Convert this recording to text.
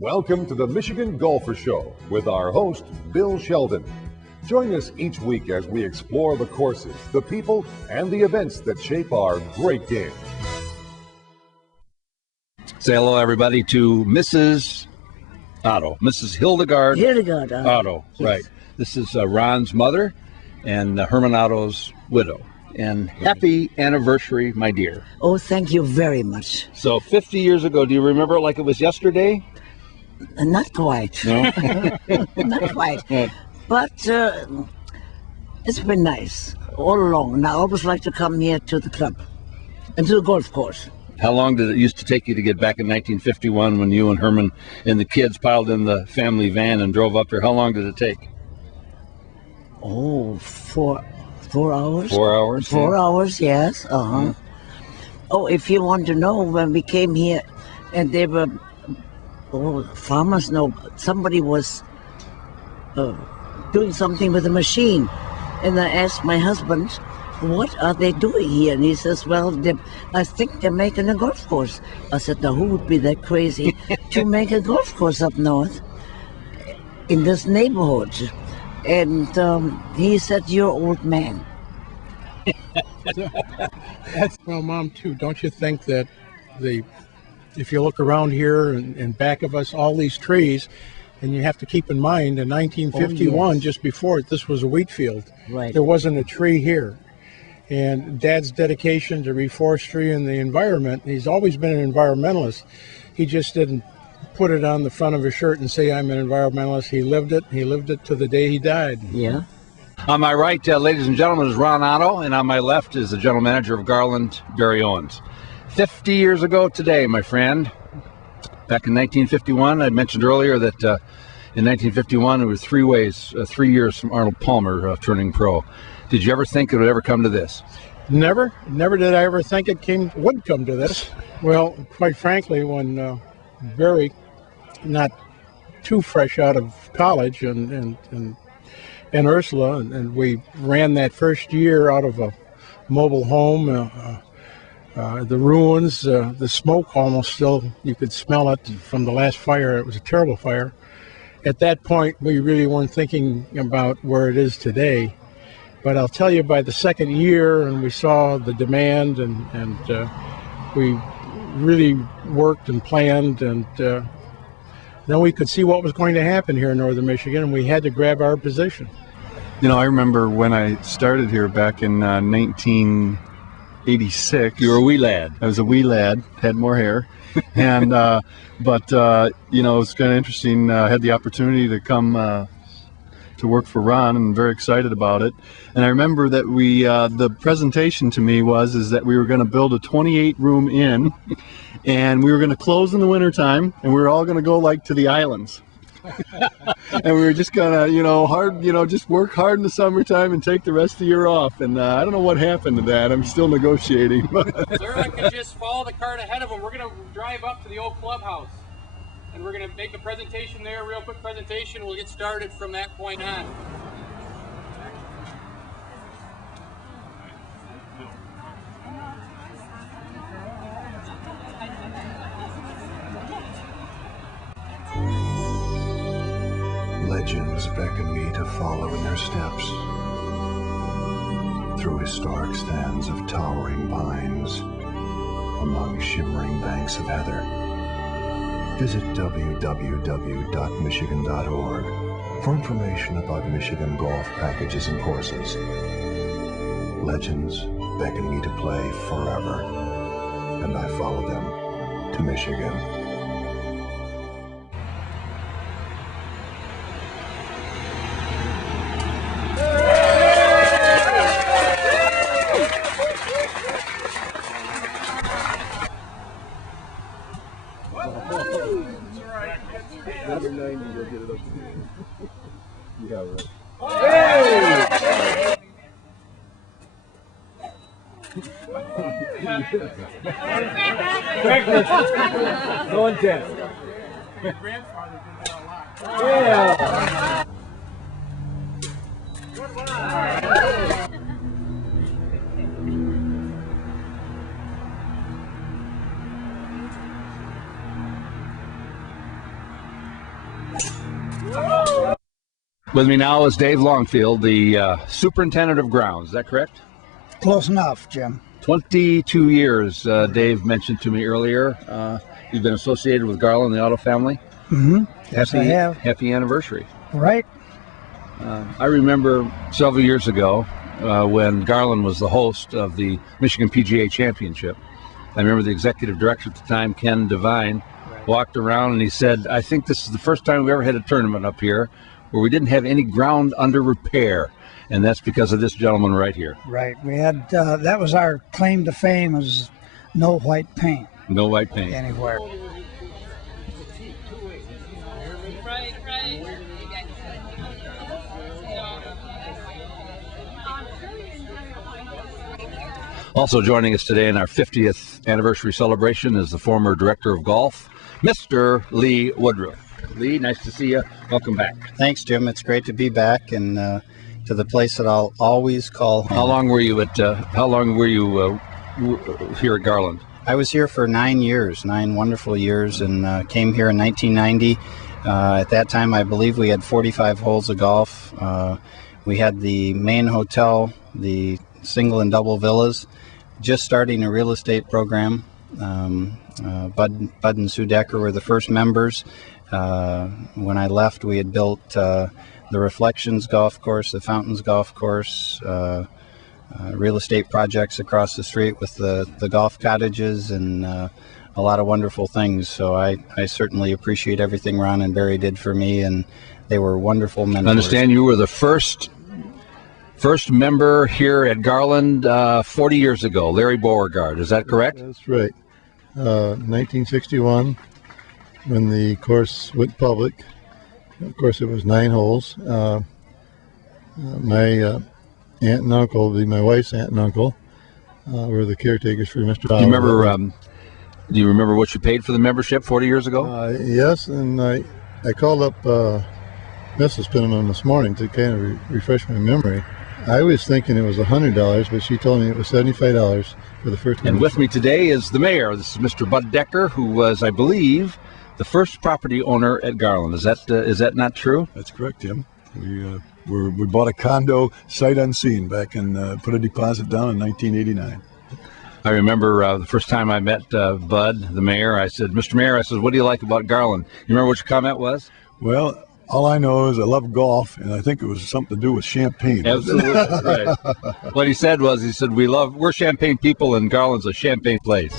Welcome to the Michigan Golfer Show with our host, Bill Sheldon. Join us each week as we explore the courses, the people, and the events that shape our great game. Say hello, everybody, to Mrs. Otto, Mrs. Hildegard Otto. Yes. Right. This is Ron's mother and Herman Otto's widow. And happy anniversary, my dear. Oh, thank you very much. So 50 years ago, do you remember it like it was yesterday? Not quite. No? Not quite. But it's been nice all along. And I always like to come here to the club and to the golf course. How long did it used to take you to get back in 1951 when you and Herman and the kids piled in the family van and drove up here? How long did it take? Oh, 4 hours. 4 hours? 4 hours, yes. Uh-huh. Oh, if you want to know, when we came here and they were, farmers know, somebody was doing something with a machine. And I asked my husband, what are they doing here? And he says, well, I think they're making a golf course. I said, now who would be that crazy to make a golf course up north in this neighborhood? And he said, you're an old man. Well, Mom, too, don't you think that if you look around here and back of us, all these trees, and you have to keep in mind, in 1951, yes. Just before it, this was a wheat field. Right. There wasn't a tree here. And Dad's dedication to reforestry and the environment, he's always been an environmentalist. He just didn't put it on the front of his shirt and say, I'm an environmentalist. He lived it. He lived it to the day he died. Yeah. On my right, ladies and gentlemen, is Ron Otto, and on my left is the general manager of Garland, Barry Owens. 50 years ago today, my friend, back in 1951, I mentioned earlier that in 1951 it was 3 years from Arnold Palmer turning pro. Did you ever think it would ever come to this? Never did I ever think it would come to this. Well, quite frankly, when Barry, not too fresh out of college, and Ursula, and we ran that first year out of a mobile home, the ruins, the smoke almost still, you could smell it from the last fire. It was a terrible fire. At that point, we really weren't thinking about where it is today. But I'll tell you, by the second year, and we saw the demand, and we really worked and planned, and then we could see what was going to happen here in northern Michigan, and we had to grab our position. You know, I remember when I started here back in 1986. You were a wee lad. I was a wee lad, had more hair, and but you know, it was kind of interesting. I had the opportunity to come to work for Ron, and very excited about it. And I remember that the presentation to me was that we were going to build a 28-room inn, and we were going to close in the wintertime, and we were all going to go like to the islands. And we were just gonna, just work hard in the summertime and take the rest of the year off. And I don't know what happened to that. I'm still negotiating. Sir, I can just follow the cart ahead of them. We're gonna drive up to the old clubhouse, and we're gonna make a presentation there, real quick presentation. We'll get started from that point on. Legends beckon me to follow in their steps through historic stands of towering pines, among shimmering banks of heather. Visit www.michigan.org for information about Michigan golf packages and courses. Legends beckon me to play forever, and I follow them to Michigan. Going 10. My grandfather did that a lot. Yeah. With me now is Dave Longfield, the superintendent of grounds. Is that correct? Close enough, Jim. 22 years, Dave mentioned to me earlier. You've been associated with Garland, the Otto family. Mm-hmm. Yes, I have. Happy anniversary. Right. I remember several years ago when Garland was the host of the Michigan PGA Championship. I remember the executive director at the time, Ken Devine, walked around and he said, I think this is the first time we ever had a tournament up here where we didn't have any ground under repair. And that's because of this gentleman right here. Right. We had, that was our claim to fame, was no white paint. No white paint. Anywhere. Also joining us today in our 50th anniversary celebration is the former director of golf, Mr. Lee Woodruff. Lee, nice to see you. Welcome back. Thanks, Jim. It's great to be back and to the place that I'll always call home. How long were you here at Garland? I was here for 9 years, 9 wonderful years, and came here in 1990. At that time, I believe we had 45 holes of golf. We had the main hotel, the single and double villas, just starting a real estate program. Bud and Sue Decker were the first members. When I left, we had built the Reflections Golf Course, the Fountains Golf Course, real estate projects across the street with the golf cottages, and a lot of wonderful things. So I certainly appreciate everything Ron and Barry did for me, and they were wonderful mentors. I understand you were the first member here at Garland 40 years ago, Larry Beauregard. Is that correct? That's right. 1961, when the course went public. Of course, it was 9 holes. My aunt and uncle, my wife's aunt and uncle, were the caretakers for Mr. Otto. Do you remember what you paid for the membership 40 years ago? Yes, and I called up Mrs. Pinnaman this morning to kind of refresh my memory. I was thinking it was $100, but she told me it was $75 for the first one. And with me today is the mayor. This is Mr. Bud Decker, who was, I believe, the first property owner at Garland. Is that not true? That's correct, Jim. We bought a condo sight unseen back and put a deposit down in 1989. I remember the first time I met Bud, the mayor. I said, Mr. Mayor, what do you like about Garland? You remember what your comment was? Well, all I know is I love golf, and I think it was something to do with champagne. Absolutely, right. What he said was, we're Champagne people, and Garland's a champagne place.